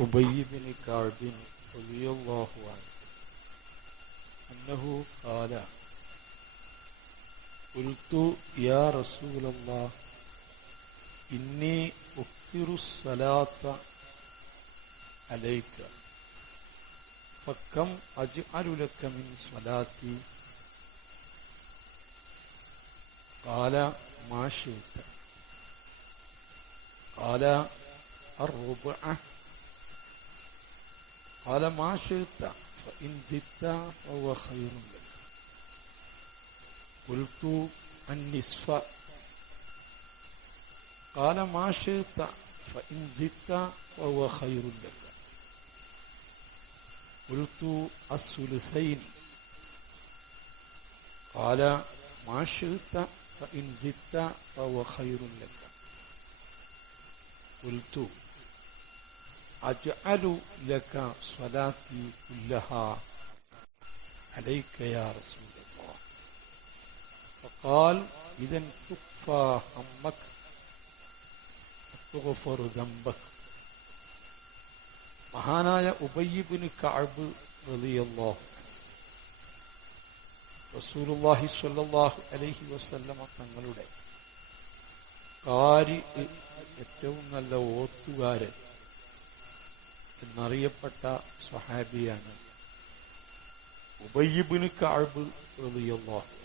أبي بن كعب رضي الله عنه أنه قال قلت يا رسول الله إني أكثر الصلاة عليك فكم أجعل لك من صلاتي؟ قال ما شئت. قال الربع قال ما شئت فإن زدت فهو خير لك. قلت النصف قال ما شئت فإن زدت فهو خير لك. قلت الثلثين. قال ما شئت فإن زدت فهو خير لك. قلت അജ്അലു ലക സ്വലാത്തി കുല്ലഹ അലൈക യാ റസൂലല്ലാഹ് ഫഖാൽ ഇദൻ തുഖ്ഫ ഹമ്മക് തുഗ്ഫറു ദംബക് മഹാനായ ഉബയ്യിബ്നു കഅബ് റളിയല്ലാഹു റസൂലുള്ളാഹി സ്വല്ലല്ലാഹു അലൈഹി വസല്ലമ തങ്ങളുടെ കാരി ഏറ്റവും നല്ല ഓത്തുകാരൻ എന്നറിയപ്പെട്ട സ്വഹാബിയാണ് ഉബയ്യബിന് കാഴ്ബ് റളിയല്ലാഹു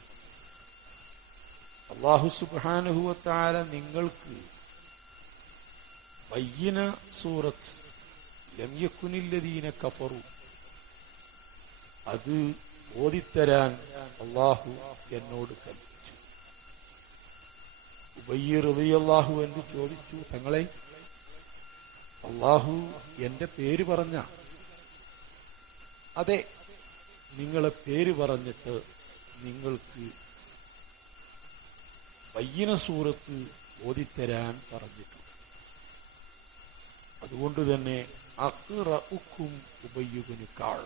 അള്ളാഹു സുബ്ഹാനഹു വതആല നിങ്ങൾക്ക് ബയ്യന സൂറത്ത് ലം യക്കുനില്ലദീന കഫറു. അത് ഓതിത്തരാൻ അള്ളാഹു എന്നോട് കൽപ്പിച്ചു. ഉബയ്യ റളിയല്ലാഹു എന്ന് ചോദിച്ചു തങ്ങളെ അള്ളാഹു എന്റെ പേര് പറഞ്ഞ. അതെ നിങ്ങളെ പേര് പറഞ്ഞിട്ട് നിങ്ങൾക്ക് വയ്യന സൂറത്ത് ഓതിത്തരാൻ പറഞ്ഞിട്ടുണ്ട്. അതുകൊണ്ട് തന്നെ അക്റഉക്കും ഉപയുഗനുക്കാൾ കാൾ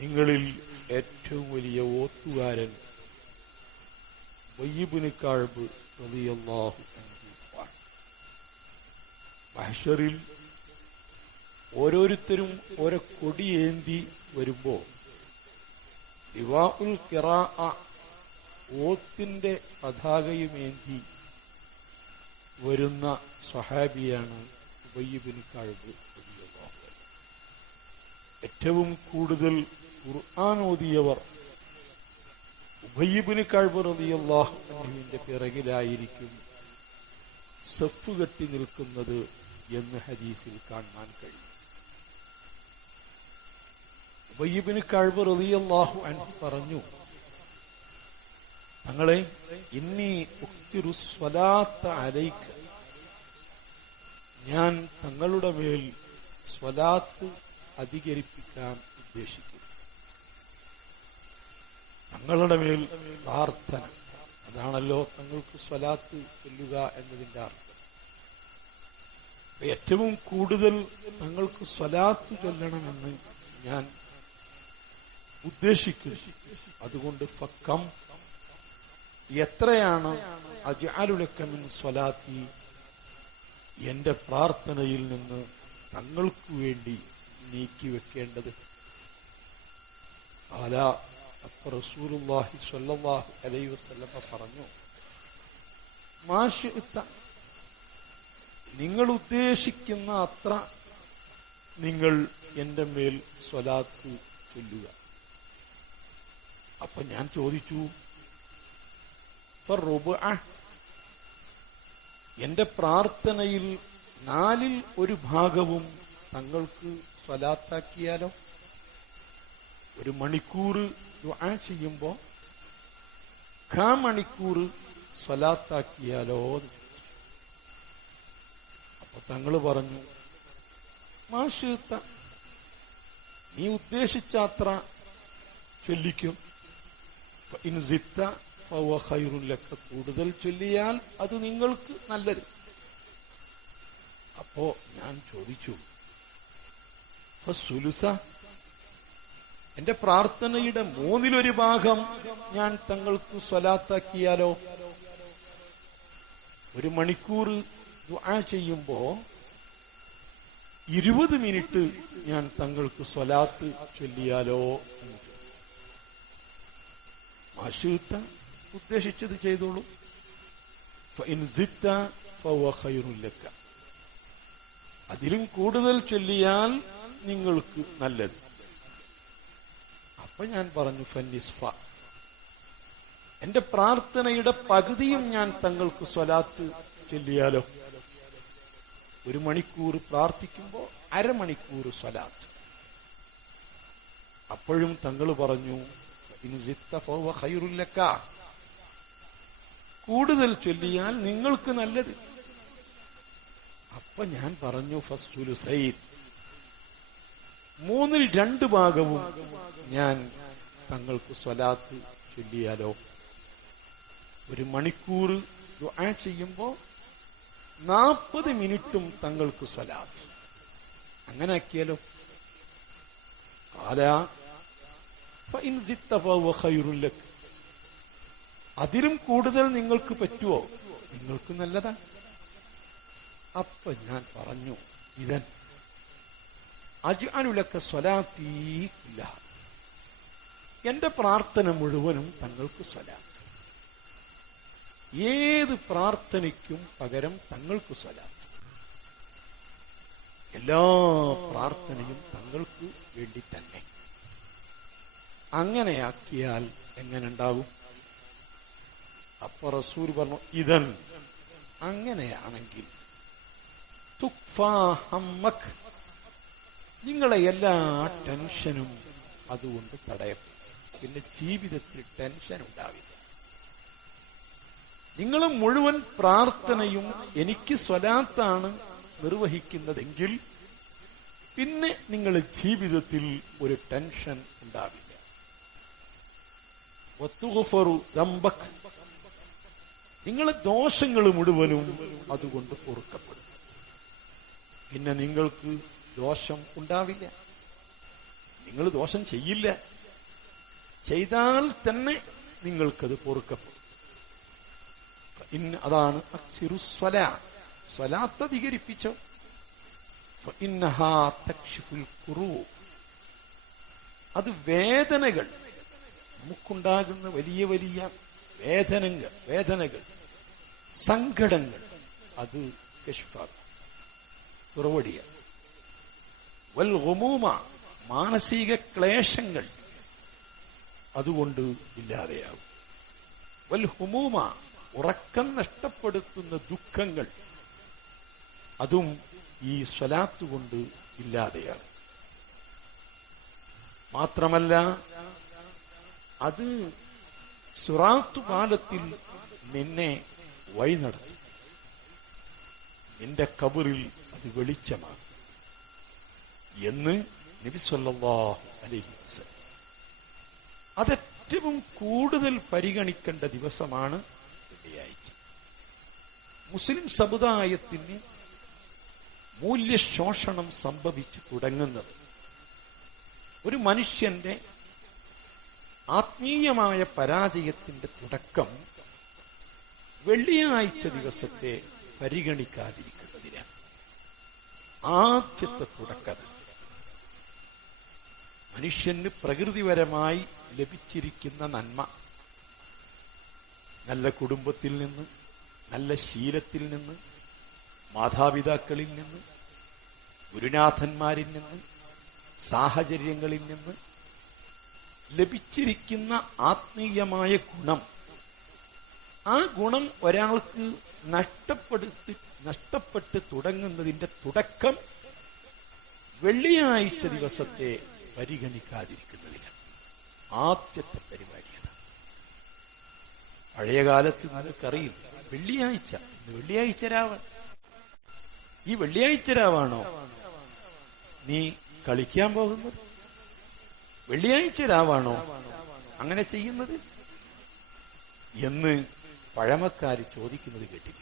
നിങ്ങളിൽ ഏറ്റവും വലിയ ഓത്തുകാരൻ ഉബയ്യുബിന് കാഴ്ബ് റളിയല്ലാഹു അൻഹു. ആണ് മഹ്ഷറിൽ ഓരോരുത്തരും ഓരോ കൊടിയേന്തി വരുമ്പോ ദിവാഉൽ കിറാ ഓത്തിന്റെ പതാകയുമേന്തി വരുന്ന സ്വഹാബിയാണ് ഉബയ്യബിൻ കഴുത് ഏറ്റവും കൂടുതൽ ഖുർആൻ ഓതിയവർ ഉബയ്യബിന് കഴിവ് റതിയല്ലാഹുവിന്റെ പിറകിലായിരിക്കും. സെഫ് കെട്ടി നിൽക്കുന്നത് എന്ന് ഹദീസിൽ കാണാൻ കഴിയും. വയ്യബിന് കഴിവ് റതിയല്ലാഹു അൻഹു പറഞ്ഞു തങ്ങളെ ഇന്നി സ്വലാത്ത അലൈക്ക് ഞാൻ തങ്ങളുടെ മേൽ സ്വലാത്ത് അധികരിപ്പിക്കാൻ ഉദ്ദേശിക്കുന്നു. തങ്ങളുടെ മേൽ പ്രാർത്ഥന അതാണല്ലോ തങ്ങൾക്ക് സ്വലാത്ത് ചൊല്ലുക എന്നതിന്റെ അർത്ഥം. ഏറ്റവും കൂടുതൽ തങ്ങൾക്ക് സ്വലാത്ത് ചൊല്ലണമെന്ന് ഞാൻ ഉദ്ദേശിക്കുന്നു. അതുകൊണ്ട് പക്കം എത്രയാണ് അജാലുലക്കമിൻ സ്വലാത്തി? എന്റെ പ്രാർത്ഥനയിൽ നിന്ന് തങ്ങൾക്ക് വേണ്ടി നീക്കിവെക്കേണ്ടത്. ആല അപ്പൊ റസൂലുല്ലാഹി സ്വല്ലല്ലാഹു അലൈഹി വസല്ലം പറഞ്ഞു മാഷിത്ത നിങ്ങൾ ഉദ്ദേശിക്കുന്ന അത്ര നിങ്ങൾ എന്റെ മേൽ സ്വലാത്ത് ചൊല്ലുക. അപ്പൊ ഞാൻ ചോദിച്ചു എന്റെ പ്രാർത്ഥനയിൽ നാലിൽ ഒരു ഭാഗവും തങ്ങൾക്ക് സ്വലാത്താക്കിയാലോ? ഒരു മണിക്കൂർ ദുആ ചെയ്യുമ്പോ കാ മണിക്കൂർ സ്വലാത്താക്കിയാലോ അപ്പൊ തങ്ങൾ പറഞ്ഞു മാഷീത്ത നീ ഉദ്ദേശിച്ച അത്ര ചൊല്ലിക്കും ഇൻസിത്ത ഖൈറുല്ലക്ക കൂടുതൽ ചൊല്ലിയാൽ അത് നിങ്ങൾക്ക് നല്ലത്. അപ്പോ ഞാൻ ചോദിച്ചു സുലുസ എന്റെ പ്രാർത്ഥനയുടെ മൂന്നിലൊരു ഭാഗം ഞാൻ തങ്ങൾക്ക് സ്വലാത്താക്കിയാലോ? ഒരു മണിക്കൂർ ദുആ ചെയ്യുമ്പോ ഇരുപത് മിനിറ്റ് ഞാൻ തങ്ങൾക്ക് സ്വലാത്ത് ചൊല്ലിയാലോ ആശുത്ത ഉദ്ദേശിച്ചത് ചെയ്തോളൂ. അതിലും കൂടുതൽ ചൊല്ലിയാൽ നിങ്ങൾക്ക് നല്ലത്. അപ്പൊ ഞാൻ പറഞ്ഞു ഫന്നിസ്ഫ. എന്റെ പ്രാർത്ഥനയുടെ പകുതിയും ഞാൻ തങ്ങൾക്ക് സ്വലാത്ത് ചൊല്ലിയാലോ? ഒരു മണിക്കൂർ പ്രാർത്ഥിക്കുമ്പോൾ അരമണിക്കൂർ സ്വലാത്ത്. അപ്പോഴും തങ്ങൾ പറഞ്ഞു. കൂടുതൽ ചൊല്ലിയാൽ നിങ്ങൾക്ക് നല്ലത്. അപ്പൊ ഞാൻ പറഞ്ഞു ഫസ്സുലു സൈദ് മൂന്നിൽ രണ്ട് ഭാഗവും ഞാൻ തങ്ങൾക്ക് സ്വലാത്ത് ചൊല്ലിയാലോ? ഒരു മണിക്കൂർ ദുആ ചെയ്യുമ്പോ നാൽപ്പത് മിനിറ്റും തങ്ങൾക്ക് സ്വലാത്ത്. അങ്ങനെ ആക്കിയാലോ. അതിലും കൂടുതൽ നിങ്ങൾക്ക് പറ്റുമോ നിങ്ങൾക്ക് നല്ലതാ. അപ്പൊ ഞാൻ പറഞ്ഞു ഇതൻ അജ്അലുലക്ക സ്വലാത്തീല്ല എന്റെ പ്രാർത്ഥന മുഴുവനും തങ്ങൾക്ക് സ്വലാത്ത്. ഏത് പ്രാർത്ഥനയ്ക്കും പകരം തങ്ങൾക്ക് സ്വലാത്ത്. എല്ലാ പ്രാർത്ഥനയും തങ്ങൾക്ക് വേണ്ടി തന്നെ. അങ്ങനെയാക്കിയാൽ എങ്ങനെ ഉണ്ടാവും അപ്പൊ റസൂൽ പറഞ്ഞു ഇതൻ. അങ്ങനെയാണെങ്കിൽ തുക്ഫാ നിങ്ങളെ എല്ലാ ടെൻഷനും അതുകൊണ്ട് തടയും. പിന്നെ ജീവിതത്തിൽ ടെൻഷൻ ഉണ്ടാവില്ല. നിങ്ങൾ മുഴുവൻ പ്രാർത്ഥനയും എനിക്ക് സ്വലാത്താണ് നിർവഹിക്കുന്നതെങ്കിൽ പിന്നെ നിങ്ങൾ ജീവിതത്തിൽ ഒരു ടെൻഷൻ ഉണ്ടാവില്ല. നിങ്ങളെ ദോഷങ്ങൾ മുഴുവനും അതുകൊണ്ട് പൊറുക്കപ്പെടും. പിന്നെ നിങ്ങൾക്ക് ദോഷം ഉണ്ടാവില്ല. നിങ്ങൾ ദോഷം ചെയ്യില്ല. ചെയ്താൽ തന്നെ നിങ്ങൾക്കത് പൊറുക്കപ്പെടും. അതാണ് അക്സിറു സ്വല. സ്വലാത്ത് അധികരിപ്പിച്ചോ. അത് വേദനകൾ. നമുക്കുണ്ടാകുന്ന വലിയ വലിയ വേദനകൾ വേദനകൾ സങ്കടങ്ങൾ. അത് കശിഫാകും പുറവടിയ വൽ ഹുമൂമ മാനസിക ക്ലേശങ്ങൾ. അതുകൊണ്ട് ഇല്ലാതെയാകും വൽ ഹുമൂമ ഉറക്കം നഷ്ടപ്പെടുത്തുന്ന ദുഃഖങ്ങൾ. അതും ഈ സ്വലാത്ത് കൊണ്ട് ഇല്ലാതെയാകും മാത്രമല്ല അത് സുറാത്തു പാലത്തിൽ നിന്നെ വഴി നടത്തും. നിന്റെ കബറിൽ അത് വെളിച്ചമാണ് എന്ന് നബി സല്ലല്ലാഹു അലൈഹി അതേറ്റവും കൂടുതൽ പരിഗണിക്കേണ്ട ദിവസമാണ് വെള്ളിയാഴ്ച. മുസ്ലിം സമുദായത്തിന് മൂല്യശോഷണം സംഭവിച്ചു തുടങ്ങുന്നത്. ഒരു മനുഷ്യന്റെ ആത്മീയമായ പരാജയത്തിന്റെ തുടക്കം വെള്ളിയാഴ്ച ദിവസത്തെ പരിഗണിക്കാതിരിക്കുന്നതിനാണ്. ആദ്യത്തെ തുടക്കം മനുഷ്യന് പ്രകൃതിപരമായി ലഭിച്ചിരിക്കുന്ന നന്മ. നല്ല കുടുംബത്തിൽ നിന്ന് നല്ല ശീലത്തിൽ നിന്ന് മാതാപിതാക്കളിൽ നിന്ന് ഗുരുനാഥന്മാരിൽ നിന്ന് സാഹചര്യങ്ങളിൽ നിന്ന് ലഭിച്ചിരിക്കുന്ന ആത്മീയമായ ഗുണം. ആ ഗുണം ഒരാൾക്ക് നഷ്ടപ്പെടുത്തി നഷ്ടപ്പെട്ട് തുടങ്ങുന്നതിന്റെ തുടക്കം വെള്ളിയാഴ്ച ദിവസത്തെ പരിഗണിക്കാതിരിക്കുന്നതിലാണ് ആദ്യത്തെ പരിപാടിയാണ് പഴയകാലത്ത് നിനക്കറിയും വെള്ളിയാഴ്ച വെള്ളിയാഴ്ച രാവ ഈ വെള്ളിയാഴ്ച രാവാണോ നീ കളിക്കാൻ പോകുന്നത്? വെള്ളിയാഴ്ച രാവാണോ അങ്ങനെ ചെയ്യുന്നത്? എന്ന് പഴമക്കാര് ചോദിക്കുന്നത് കേട്ടില്ല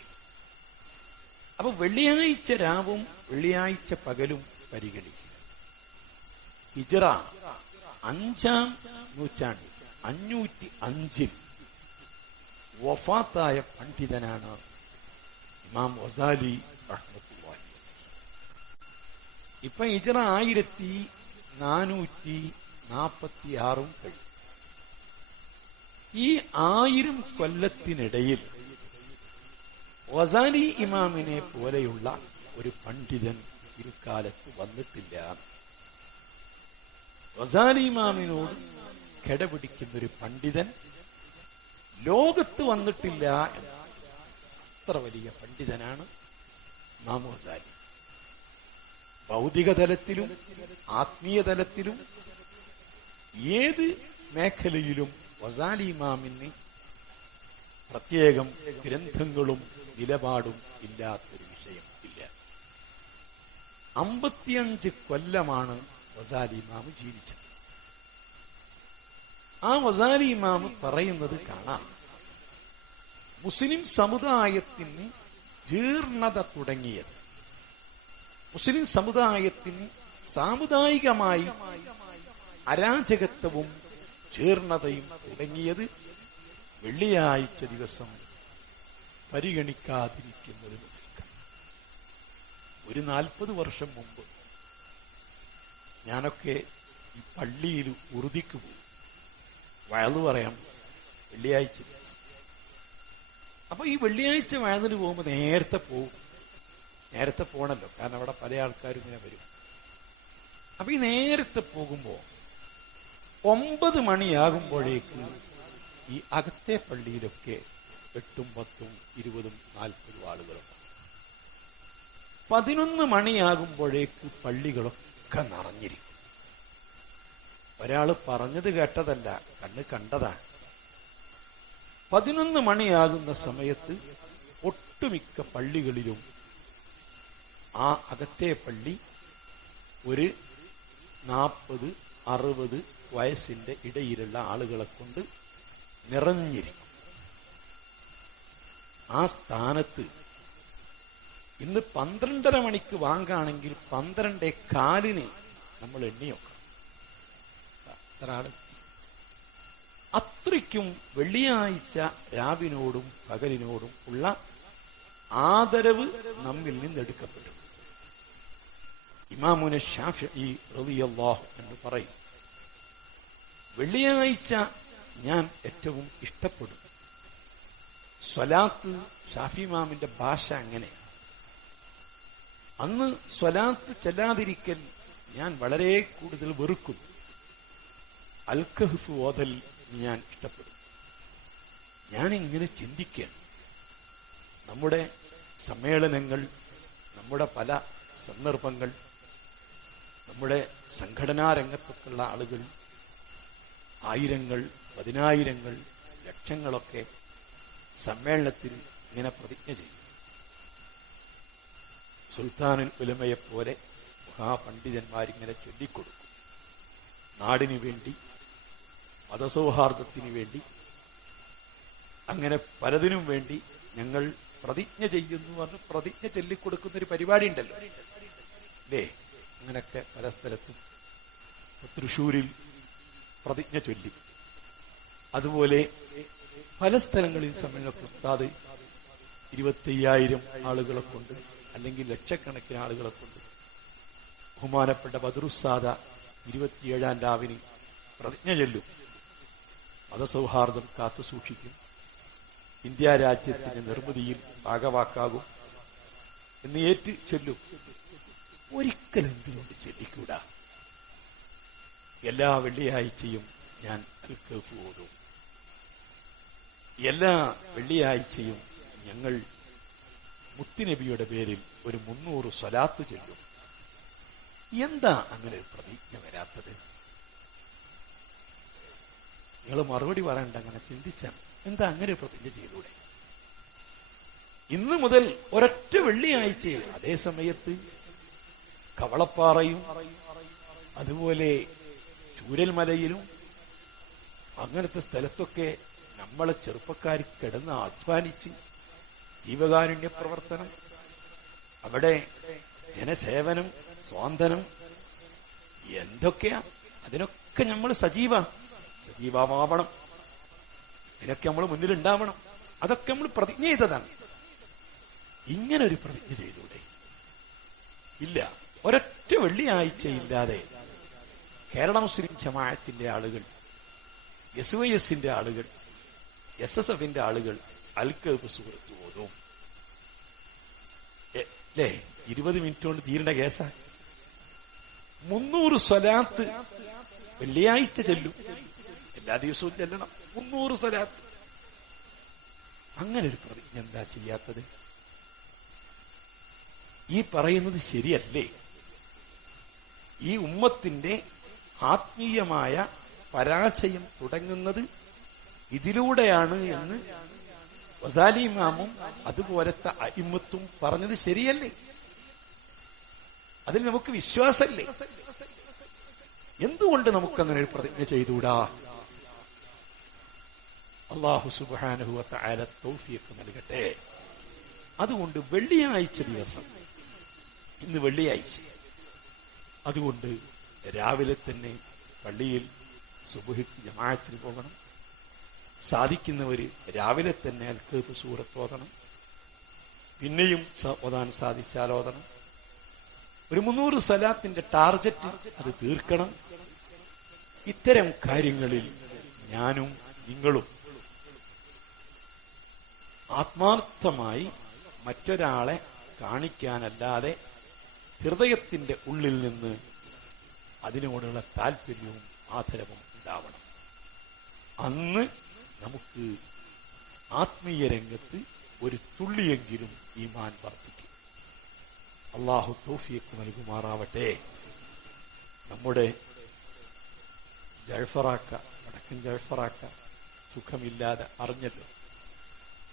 അപ്പൊ വെള്ളിയാഴ്ച രാവും വെള്ളിയാഴ്ച പകലും പരിഗണിക്കുക ഹിജറ അഞ്ചാം നൂറ്റാണ്ടിൽ അഞ്ഞൂറ്റി അഞ്ചിൽ വഫാത്തായ പണ്ഡിതനാണ് ഇമാം വസാലി ഇപ്പൊ ഇജറ ആയിരത്തി നാനൂറ്റി നാപ്പത്തി ആറും കഴിഞ്ഞു. ഈ ആയിരം കൊല്ലത്തിനിടയിൽ വസാലി ഇമാമിനെ പോലെയുള്ള ഒരു പണ്ഡിതൻ ഇക്കാലത്ത് വന്നിട്ടില്ല. വസാലി ഇമാമിനോട് കിടപിടിക്കുന്ന ഒരു പണ്ഡിതൻ ലോകത്ത് വന്നിട്ടില്ല അത്ര വലിയ പണ്ഡിതനാണ് ഇമാം ഗസാലി ഭൗതിക തലത്തിലും ആത്മീയ തലത്തിലും ഏത് മേഖലയിലും വസാലി ഇമാമിന് പ്രത്യേകം ഗ്രന്ഥങ്ങളും നിലപാടും ഇല്ലാത്തൊരു വിഷയം ഇല്ല. അമ്പത്തിയഞ്ച് കൊല്ലമാണ് വസാലി ഇമാം ജീവിച്ചത്. ആ വസാലി ഇമാം പറയുന്നത് കാണാം. മുസ്ലിം സമുദായത്തിന് ജീർണത തുടങ്ങിയത്. മുസ്ലിം സമുദായത്തിന് സാമുദായികമായി അരാജകത്വവും ജീർണതയും തുടങ്ങിയത് വെള്ളിയാഴ്ച ദിവസം പരിഗണിക്കാതിരിക്കുന്നത് ഒരു നാൽപ്പത് വർഷം മുമ്പ് ഞാനൊക്കെ ഈ പള്ളിയിൽ ഉറുതിക്ക് പോകും. വയന്ന് പറയാം വെള്ളിയാഴ്ച. അപ്പൊ ഈ വെള്ളിയാഴ്ച വയന്നിന് പോകുമ്പോൾ നേരത്തെ പോകും. നേരത്തെ പോകണല്ലോ കാരണം അവിടെ പല ആൾക്കാരും ഇങ്ങനെ വരും. അപ്പൊ ഈ നേരത്തെ പോകുമ്പോ ഒമ്പത് മണിയാകുമ്പോഴേക്ക് ഈ അകത്തെ പള്ളിയിലൊക്കെ എട്ടും പത്തും ഇരുപതും നാൽപ്പതും ആളുകളുണ്ട്. പതിനൊന്ന് മണിയാകുമ്പോഴേക്ക് പള്ളികളൊക്കെ നിറഞ്ഞിരിക്കും ഒരാൾ പറഞ്ഞത് കേട്ടതല്ല കണ്ണ് കണ്ടതാ. പതിനൊന്ന് മണിയാകുന്ന സമയത്ത് ഒട്ടുമിക്ക പള്ളികളിലും ആ അകത്തെ പള്ളി ഒരു നാൽപ്പത് അറുപത് വയസ്സിന്റെ ഇടയിലുള്ള ആളുകളെ കൊണ്ട് നിറഞ്ഞിരിക്കും. ആ സ്ഥാനത്ത് ഇന്ന് പന്ത്രണ്ടര മണിക്ക് വാങ്ങാണെങ്കിൽ പന്ത്രണ്ടേ കാലിന് നമ്മൾ എണ്ണിയൊക്കെ അത്ര ആൾ അത്രയ്ക്കും വെള്ളിയാഴ്ച രാവിനോടും പകലിനോടും ഉള്ള ആദരവ് നമ്മിൽ നിന്ന് എടുക്കപ്പെട്ടു ഇമാമുന ഷാഫി റളിയല്ലാഹു എന്ന് പറയും വെള്ളിയാഴ്ച ഞാൻ ഏറ്റവും ഇഷ്ടപ്പെടും. സ്വലാത്ത് ഷാഫി ഷാഫിമാമിന്റെ ഭാഷ അങ്ങനെ. അന്ന് സ്വലാത്ത് ചെല്ലാതിരിക്കൽ ഞാൻ വളരെ കൂടുതൽ വെറുക്കും. അൽക്കഹഫ് ഓതൽ ഞാൻ ഇഷ്ടപ്പെടും. ഞാൻ ഇങ്ങനെ ചിന്തിക്കുകയാണ്. നമ്മുടെ സമ്മേളനങ്ങൾ നമ്മുടെ പല സന്ദർഭങ്ങൾ നമ്മുടെ സംഘടനാ രംഗത്തൊക്കെയുള്ള ആളുകൾ ആയിരങ്ങൾ പതിനായിരങ്ങൾ ലക്ഷങ്ങളൊക്കെ സമ്മേളനത്തിൽ ഇങ്ങനെ പ്രതിജ്ഞ ചെയ്യും. സുൽത്താനുൽ ഉലമയെപ്പോലെ മഹാപണ്ഡിതന്മാരിങ്ങനെ ചൊല്ലിക്കൊടുക്കും. നാടിനു വേണ്ടി മതസൗഹാർദ്ദത്തിനു വേണ്ടി അങ്ങനെ പലതിനും വേണ്ടി ഞങ്ങൾ പ്രതിജ്ഞ ചെയ്യുന്നു പറഞ്ഞ് പ്രതിജ്ഞ ചൊല്ലിക്കൊടുക്കുന്ന ഒരു പരിപാടി ഉണ്ടല്ലോ അല്ലേ? അങ്ങനെയൊക്കെ പല സ്ഥലത്തും തൃശൂരിൽ പ്രതിജ്ഞ ചൊല്ലി. അതുപോലെ പല സ്ഥലങ്ങളിൽ സമ്മേളനം ഉസ്താദ് ഇരുപത്തയ്യായിരം ആളുകളെ കൊണ്ട് അല്ലെങ്കിൽ ലക്ഷക്കണക്കിന് ആളുകളെ കൊണ്ട്. ബഹുമാനപ്പെട്ട ബദറുസാദ ഇരുപത്തിയേഴാം രാവിന് പ്രതിജ്ഞ ചൊല്ലും. മതസൗഹാർദ്ദം കാത്തു സൂക്ഷിക്കും. ഇന്ത്യ രാജ്യത്തിന്റെ നിർമ്മിതിയിൽ ഭാഗവാക്കാകും എന്ന് ഏറ്റു ചൊല്ലും. ഒരിക്കലും എന്തുകൊണ്ട് ചൊല്ലിക്കൂടാ എല്ലാ വെള്ളിയാഴ്ചയും ഞാൻ അൽക്കഫ് ഓതും. എല്ലാ വെള്ളിയാഴ്ചയും ഞങ്ങൾ മുത്തുനബിയുടെ പേരിൽ ഒരു മുന്നൂറ് സ്വലാത്ത് ചെല്ലും. എന്താ അങ്ങനെ പ്രതിജ്ഞ വരാത്തത്? നിങ്ങൾ മറുപടി പറയണ്ട അങ്ങനെ ചിന്തിച്ചാൽ എന്താ അങ്ങനെ പ്രതിജ്ഞ ചെയ്തൂടെ? ഇന്ന് മുതൽ ഒരൊറ്റ വെള്ളിയാഴ്ചയിൽ അതേ സമയത്ത് കവളപ്പാറയും അതുപോലെ ചൂരൽമലയിലും അങ്ങനത്തെ സ്ഥലത്തൊക്കെ നമ്മളെ ചെറുപ്പക്കാർ കിടന്ന് അധ്വാനിച്ച് ജീവകാരുണ്യ പ്രവർത്തനം അവിടെ ജനസേവനം സ്വാന്തനം എന്തൊക്കെയാ? അതിനൊക്കെ നമ്മൾ സജീവ സജീവമാവണം. ഇതിനൊക്കെ നമ്മൾ മുന്നിലുണ്ടാവണം. അതൊക്കെ നമ്മൾ പ്രതിജ്ഞ ചെയ്തതാണ്. ഇങ്ങനെ ഒരു പ്രതിജ്ഞ ചെയ്തൂടെ? ഇല്ല. ഒരൊറ്റ വെള്ളിയാഴ്ചയില്ലാതെ കേരള മുസ്ലിം ജമാഅത്തിന്റെ ആളുകൾ എസ് വൈ എസിന്റെ ആളുകൾ എസ് എസ് എഫിന്റെ ആളുകൾ അൽക്കബ് സുഹൃത്ത് എ- അല്ലേ ഇരുപത് മിനിറ്റ് കൊണ്ട് തീരേണ്ട കേസാ. മുന്നൂറ് സ്വലാത്ത് വെള്ളിയാഴ്ച ചെല്ലും. എല്ലാ ദിവസവും ചെല്ലണം. മുന്നൂറ് സ്വലാത്ത്. അങ്ങനെ ഒരു പ്രതിജ്ഞ എന്താ ചെയ്യാത്തത്? ഈ പറയുന്നത് ശരിയല്ലേ? ഈ ഉമ്മത്തിന്റെ ആത്മീയമായ പരാജയം തുടങ്ങുന്നത് ഇതിലൂടെയാണ് എന്ന് വസാലി ഇമാമും അതുപോലത്തെ അയിമത്തും പറഞ്ഞത് ശരിയല്ലേ? അതിൽ നമുക്ക് വിശ്വാസല്ലേ? എന്തുകൊണ്ട് നമുക്ക് അങ്ങനെ ഒരു പ്രതിജ്ഞ ചെയ്തുകൂടാ? അള്ളാഹു സുബാനുഹുവത്ത ആല തൗഫിയൊക്കെ നൽകട്ടെ. അതുകൊണ്ട് വെള്ളിയാഴ്ച ദിവസം ഇന്ന് വെള്ളിയാഴ്ച. അതുകൊണ്ട് രാവിലെ തന്നെ പള്ളിയിൽ സുബുഹിക്ക് ജമാഅത്തിന് പോകണം. സാധിക്കുന്നവര് രാവിലെ തന്നെ അൽക്കേപ്പ് സൂറത്ത് ഓതണം. പിന്നെയും ഓതാൻ സാധിച്ചാൽ ഓതണം. ഒരു മുന്നൂറ് സലാത്തിന്റെ ടാർജറ്റ് അത് തീർക്കണം. ഇത്തരം കാര്യങ്ങളിൽ ഞാനും നിങ്ങളും ആത്മാർത്ഥമായി മറ്റൊരാളെ കാണിക്കാനല്ലാതെ ഹൃദയത്തിന്റെ ഉള്ളിൽ നിന്ന് അതിനോടുള്ള താല്പര്യവും ആദരവും ഉണ്ടാവണം. അന്ന് നമുക്ക് ആത്മീയ രംഗത്ത് ഒരു തുള്ളിയെങ്കിലും ഈമാൻ വർദ്ധിക്കും. അള്ളാഹു തോഫിയക്ക് നൽകുമാറാവട്ടെ. നമ്മുടെ ജൾഫറാക്ക വടക്കൻ ജൾഫറാക്ക സുഖമില്ലാതെ അറിഞ്ഞല്ലോ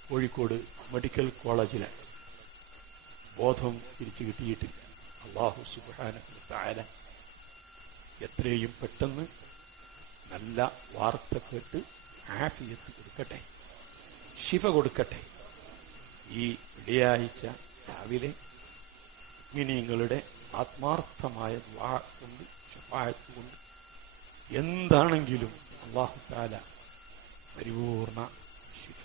കോഴിക്കോട് മെഡിക്കൽ കോളേജിലെ ബോധം തിരിച്ചു കിട്ടിയിട്ടില്ല. അള്ളാഹു സുബാന എത്രയും പെട്ടെന്ന് നല്ല വാർത്ത കേട്ട് ആഫിയത്ത് കൊടുക്കട്ടെ ശിഫ കൊടുക്കട്ടെ ഈ വെള്ളിയാഴ്ച രാവിലെ മിനിങ്ങളുടെ ആത്മാർത്ഥമായ ദ്വാ കൊണ്ട് ഷഫായത്ത് കൊണ്ട് എന്താണെങ്കിലും അള്ളാഹു താല പരിപൂർണ ഷിഫ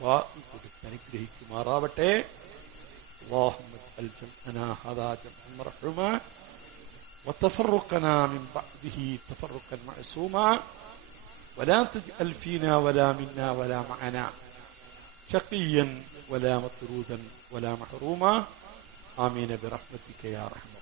കൊടുത്ത് അനുഗ്രഹിക്കുമാറാവട്ടെ اللهم اجعل جمعنا هذا جمعا مرحوما وتفرقنا من بعده تفرقا معصوما ولا تجعل فينا ولا منا ولا معنا. شقيا ولا مطرودا ولا محروما. آمين برحمتك يا رحمة.